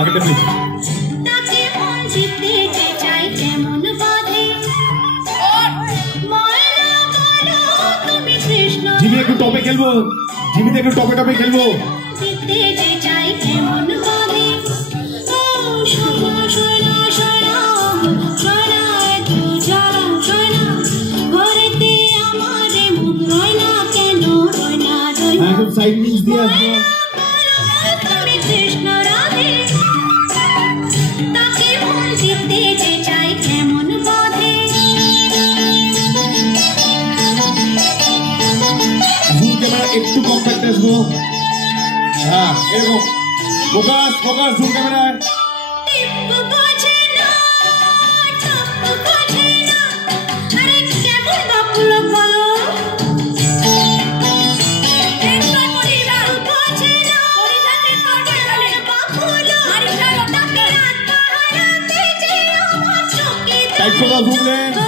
আগেটা please Jimmy একটু টপে খেলবো জিমিতে একটু টপে টপে খেলবো একদম সাইড নিচ দিয়ে আসবো একটু কম্প্যাক্ট আসবো হ্যাঁ এরকম ফোকাস ফোকাস জুম ক্যামেরায় টাইট করে দাও জুম লেন্স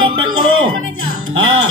কম্প্যাক্ট করো হ্যাঁ